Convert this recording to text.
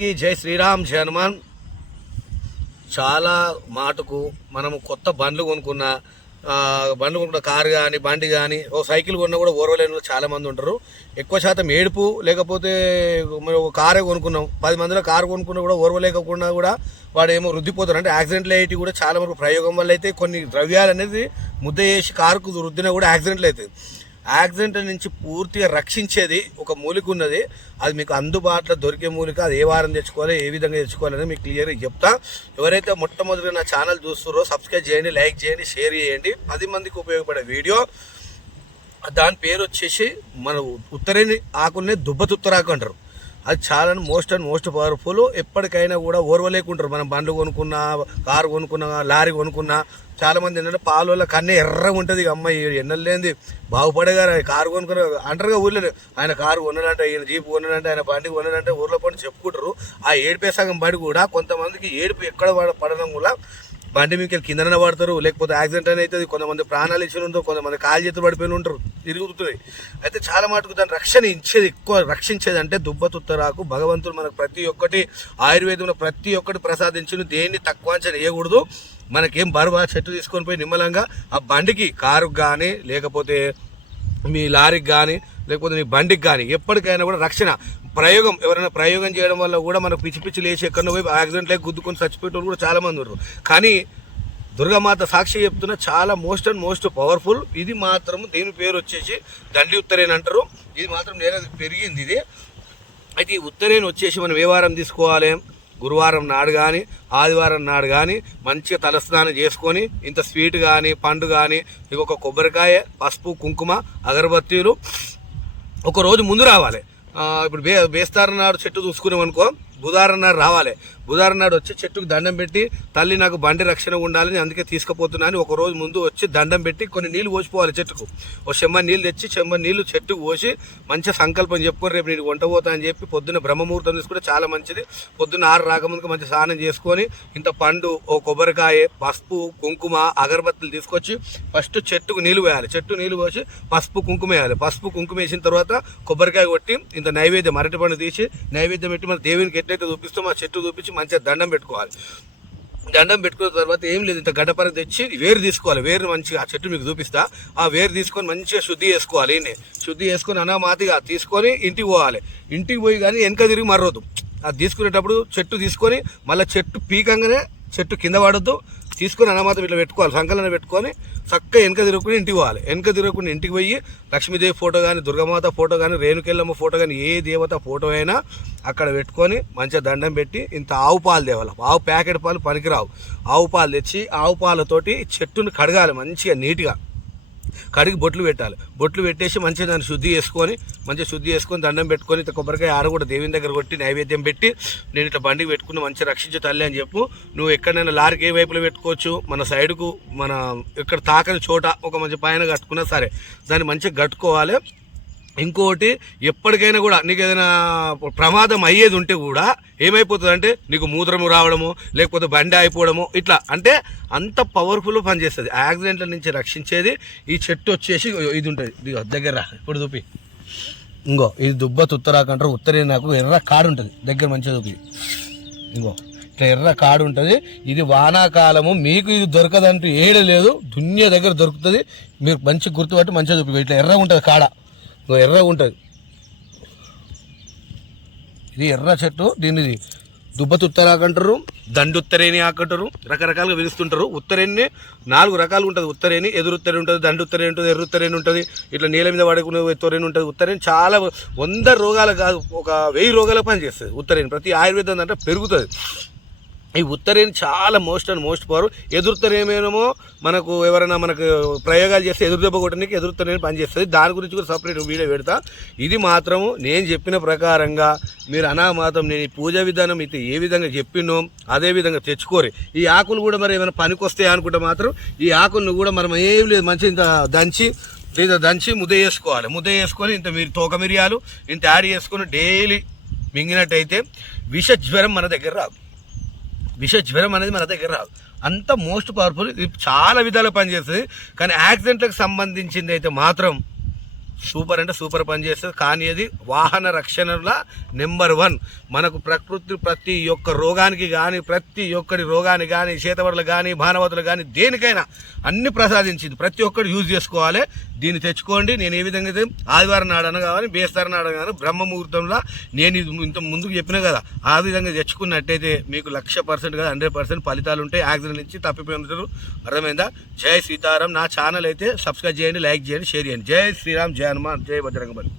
అందరికీ జై శ్రీరామ్ జై హనుమాన్. చాలా మాటకు మనము కొత్త బండ్లు కొనుక్కున్న కారు కానీ బండి కానీ ఓ సైకిల్ కొన్నా కూడా ఓర్వలేని చాలా మంది ఉంటారు. ఎక్కువ శాతం ఏడుపు, లేకపోతే మనం ఒక కారే కొనుక్కున్నాం 10 మందిలో కారు కొనుక్కున్నా కూడా ఓర్వలేకుండా కూడా వాడు ఏమో రుద్దిపోతారు. అంటే యాక్సిడెంట్లు అయ్యేవి కూడా చాలా వరకు ప్రయోగం వల్ల అయితే కొన్ని ద్రవ్యాలు అనేది ముద్ద చేసి కారుకు రుద్దినా కూడా యాక్సిడెంట్లు అవుతాయి. యాక్సిడెంట్ నుంచి పూర్తిగా రక్షించేది ఒక మూలిక ఉన్నది. అది మీకు అందుబాటులో దొరికే మూలిక. అది ఏ వారం తెచ్చుకోవాలి, ఏ విధంగా తెచ్చుకోవాలని మీకు క్లియర్గా చెప్తా. ఎవరైతే మొట్టమొదటిగా నా ఛానల్ చూస్తున్నారో సబ్స్క్రైబ్ చేయండి, లైక్ చేయండి, షేర్ చేయండి. 10 మందికి ఉపయోగపడే వీడియో. దాని పేరు వచ్చేసి మన ఉత్తరేని ఆకుల్ని దుబ్బతుత్తరాకు అంటారు. అది చాలా మోస్ట్ పవర్ఫుల్. ఎప్పటికైనా కూడా ఓర్వలేకుంటారు. మనం బండ్లు కొనుక్కున్నా, కారు కొనుక్కున్నా, లారీ కొనుక్కున్నా చాలా మంది ఏంటంటే పాలు వల్ల కన్నే ఎర్రగా ఉంటుంది. అమ్మాయి ఎన్నెలేంది బాగుపడేగారు కారు కొనుక్కున్న అంటారుగా ఊళ్ళో. ఆయన కారు కొన్నాడంటే, ఈయన జీపు కొన్నాడంటే, ఆయన బండి కొన్నాడంటే ఊర్లో పడి చెప్పుకుంటారు. ఆ ఏడుపే సగం బండి కూడా కొంతమందికి ఏడుపు ఎక్కడ పడడం కూడా బండి మీకు కిందన పడతారు, లేకపోతే యాక్సిడెంట్ అని అవుతుంది. కొంతమంది ప్రాణాలు ఇచ్చి ఉంటారు, కొంతమంది కాలు చేతులు పడిపోయి ఉంటారు, తిరుగుతున్నాయి. అయితే చాలా మటుకు దాన్ని ఎక్కువ రక్షించేది అంటే దుబ్బతుత్తరాకు. భగవంతుడు మనకు ప్రతి ఒక్కటి ఆయుర్వేదంలో ప్రతి ఒక్కటి ప్రసాదించిన, దేన్ని తక్కువ అంచనా వేయకూడదు. మనకేం బరువా చెట్టు తీసుకొని పోయి నిమ్మలంగా ఆ బండికి, కారుకు కానీ, లేకపోతే మీ లారీకి కానీ, లేకపోతే మీ బండికి కానీ ఎప్పటికైనా కూడా రక్షణ ప్రయోగం. ఎవరైనా ప్రయోగం చేయడం వల్ల కూడా మనకు పిచ్చి లేచి ఎక్కడో పోయి యాక్సిడెంట్ లేక గుద్దుకొని చచ్చిపోయేటోళ్ళు కూడా చాలా మంది ఉన్నారు. కానీ దుర్గామాత సాక్షి చెప్తున్నా చాలా మోస్ట్ పవర్ఫుల్. ఇది మాత్రం దీని పేరు వచ్చేసి దండి ఉత్తరేని అంటారు. ఇది మాత్రం నేనే పెరిగింది ఇది. అయితే ఈ ఉత్తరేని వచ్చేసి మనం ఏ వారం తీసుకోవాలి? గురువారం నాడు కానీ, ఆదివారం నాడు కానీ మంచిగా తలస్నానం చేసుకొని ఇంత స్వీట్ కానీ, పండు కానీ, ఇంకొక కొబ్బరికాయ, పసుపు, కుంకుమ, అగరబత్తీలు ఒక రోజు ముందు రావాలి. ఇప్పుడు బేస్తారం నాడు చెట్టు చూసుకున్నాం అనుకో, బుధవారం నాడు రావాలి. బుధవారం నాడు వచ్చి చెట్టుకు దండం పెట్టి, తల్లి నాకు బండి రక్షణ ఉండాలని అందుకే తీసుకుపోతున్నాను ఒక రోజు ముందు వచ్చి దండం పెట్టి కొన్ని నీళ్ళు పోసిపోవాలి చెట్టుకు. ఒక చెమ్మ నీళ్ళు తెచ్చి చెమ్మ నీళ్ళు చెట్టుకు పోసి మంచిగా సంకల్పం చెప్పుకొని రేపు నేను వంట పోతా అని చెప్పి పొద్దున్న బ్రహ్మముహూర్తం తీసుకుంటే చాలా మంచిది. పొద్దున్న 6 రాకముందుకు మంచి స్నానం చేసుకొని ఇంత పండు, ఓ కొబ్బరికాయ, పసుపు, కుంకుమ, అగరబత్తులు తీసుకొచ్చి ఫస్ట్ చెట్టుకు నీళ్ళు వేయాలి. చెట్టు నీళ్ళు పోసి పసుపు కుంకుమ వేయాలి. పసుపు కుంకుమ వేసిన తర్వాత కొబ్బరికాయ కొట్టి ఇంత నైవేద్యం అరటి పండు తీసి నైవేద్యం పెట్టి మన దేవునికి ఎట్లయితే చూపిస్తాం ఆ చెట్టు చూపించి మంచిగా దండం పెట్టుకోవాలి. దండం పెట్టుకున్న తర్వాత ఏం లేదు, ఇంత గడ్డపర తెచ్చి వేరు తీసుకోవాలి. వేరు మంచిగా ఆ చెట్టు మీకు చూపిస్తా. ఆ వేరు తీసుకొని మంచిగా శుద్ధి చేసుకోవాలి. శుద్ధి చేసుకొని అనామాతిగా తీసుకొని ఇంటికి పోవాలి. ఇంటికి పోయి కానీ వెనక తిరిగి మర్రొద్దు. అది తీసుకునేటప్పుడు చెట్టు తీసుకొని మళ్ళీ చెట్టు పీకంగానే చెట్టు కింద పడొద్దు. తీసుకొని అనామాతం ఇట్లా పెట్టుకోవాలి, సంకలన పెట్టుకొని చక్కగా వెనక తిరుగుకుని ఇంటికి పోవాలి. వెనక తిరుగుకుని ఇంటికి పోయి లక్ష్మీదేవి ఫోటో కానీ, దుర్గామాత ఫోటో కానీ, రేణుకెళ్ళమ్మ ఫోటో కానీ, ఏ దేవత ఫోటో అయినా అక్కడ పెట్టుకొని మంచిగా దండం పెట్టి ఇంత ఆవు పాలు తేవాలి. ఆవు ప్యాకెట్ పాలు పనికిరావు. ఆవు పాలు తెచ్చి ఆవు పాలతోటి చెట్టుని కడగాలి మంచిగా నీట్గా. కడిగి బొట్లు పెట్టాలి. బొట్లు పెట్టేసి మంచిగా దాన్ని శుద్ధి చేసుకొని దండం పెట్టుకొని ఇంత కొబ్బరికాయ ఆడ కూడా దేవుని దగ్గర కొట్టి నైవేద్యం పెట్టి, నేను ఇట్లా బండికి పెట్టుకుని మంచిగా రక్షించే తల్లి అని చెప్పు. నువ్వు ఎక్కడైనా లారీకి ఏ వైపులో పెట్టుకోవచ్చు, మన సైడ్కు మన ఇక్కడ తాకని చోట ఒక మంచి పైన కట్టుకున్నా సరే దాన్ని మంచిగా కట్టుకోవాలి. ఇంకోటి ఎప్పటికైనా కూడా నీకు ఏదైనా ప్రమాదం అయ్యేది ఉంటే కూడా ఏమైపోతుంది అంటే నీకు మూత్రము రావడము, లేకపోతే బండి అయిపోవడము, ఇట్లా అంటే అంత పవర్ఫుల్ పనిచేస్తుంది. యాక్సిడెంట్ల నుంచి రక్షించేది ఈ చెట్టు వచ్చేసి ఇది ఉంటుంది. దగ్గర ఇప్పుడు చూపి. ఇంకో ఇది దుబ్బతుత్తరాకు అంటారు. ఉత్తరే నాకు ఎర్ర కాడు ఉంటుంది దగ్గర మంచిగా చూపి. ఇంకో ఇట్లా ఎర్ర కాడు ఉంటుంది. ఇది వానాకాలము. మీకు ఇది దొరకదంటూ ఏడ లేదు, దున్య దగ్గర దొరుకుతుంది. మీరు మంచి గుర్తుపట్టి మంచిగా చూపి. ఇట్లా ఎర్రగా ఉంటుంది కాడ, ఎర్రగా ఉంటుంది. ఇది ఎర్ర చెట్టు. దీనిది దుబ్బతుత్తరాకు అంటారు, దండుత్తరేని ఆకంటారు, రకరకాలుగా పిలుస్తుంటారు. ఉత్తరేని 4 రకాలు ఉంటుంది. ఉత్తరేని, ఎదురుత్తరేని ఉంటుంది, దండుత్తరేని ఉంటుంది, ఎర్రుత్తరేని ఉంటుంది, ఇట్లా నీళ్ళ మీద పడుకునే ఉత్తరేని ఉంటుంది. ఉత్తరేని చాలా 100 రోగాలు కాదు, ఒక 1000 రోగాలకు పనిచేస్తుంది ఉత్తరేని. ప్రతి ఆయుర్వేదం అంటే పెరుగుతుంది. ఈ ఉత్తరేని చాలా మోస్ట్ పవర్. ఎదురుత్తరేమేమో మనకు ఎవరైనా మనకు ప్రయోగాలు చేస్తే ఎదురు దెబ్బ కొట్టడానికి ఎదురుత్తరేని పనిచేస్తుంది. దాని గురించి కూడా సపరేట్ వీడియో పెడతా. ఇది మాత్రము నేను చెప్పిన ప్రకారంగా మీరు అనామాతం నేను ఈ పూజా విధానం అయితే ఏ విధంగా చెప్పినో అదే విధంగా తెచ్చుకోరు. ఈ ఆకులు కూడా మరి ఏమైనా పనికి వస్తాయి అనుకుంటే మాత్రం ఈ ఆకులను కూడా మనం ఏం లేదు మంచిగా ఇంత దంచి ముద్ద చేసుకోవాలి. ముద్ద చేసుకొని ఇంత మీరు తోక మిరియాలు ఇంత యాడ్ చేసుకొని డైలీ మింగినట్టయితే విష జ్వరం మన దగ్గర రాదు. విష జ్వరం అనేది మన దగ్గర రాదు. అంత మోస్ట్ పవర్ఫుల్. ఇది చాలా విధాలుగా పనిచేస్తుంది. కానీ యాక్సిడెంట్లకు సంబంధించింది అయితే మాత్రం సూపర్ అంటే సూపర్ పనిచేస్తుంది. కానీ అది వాహన రక్షణల నెంబర్ 1. మనకు ప్రతి ఒక్క రోగానికి కానీ, ప్రతి ఒక్కరి రోగానికి కానీ, చేతబడులు కానీ, భానవతులు కానీ, దేనికైనా అన్ని ప్రసాదించింది. ప్రతి ఒక్కరు యూజ్ చేసుకోవాలి. దీన్ని తెచ్చుకోండి. నేను ఏ విధంగా అయితే ఆదివారం నాడన కానీ, బేస్తారం నాడన కానీ, బ్రహ్మముహూర్తంలో నేను ఇంత ముందుకు చెప్పినా కదా, ఆ విధంగా తెచ్చుకున్నట్టయితే మీకు 100% కదా 100% ఫలితాలు ఉంటాయి. యాక్సిడెంట్ నుంచి తప్పిపోయి ఉంటారు. అర్థమైందా? జై సీతారాం. నా ఛానల్ అయితే సబ్స్క్రైబ్ చేయండి, లైక్ చేయండి, షేర్ చేయండి. జై శ్రీరామ్, జై హనుమాన్, జై బజరంగబలి.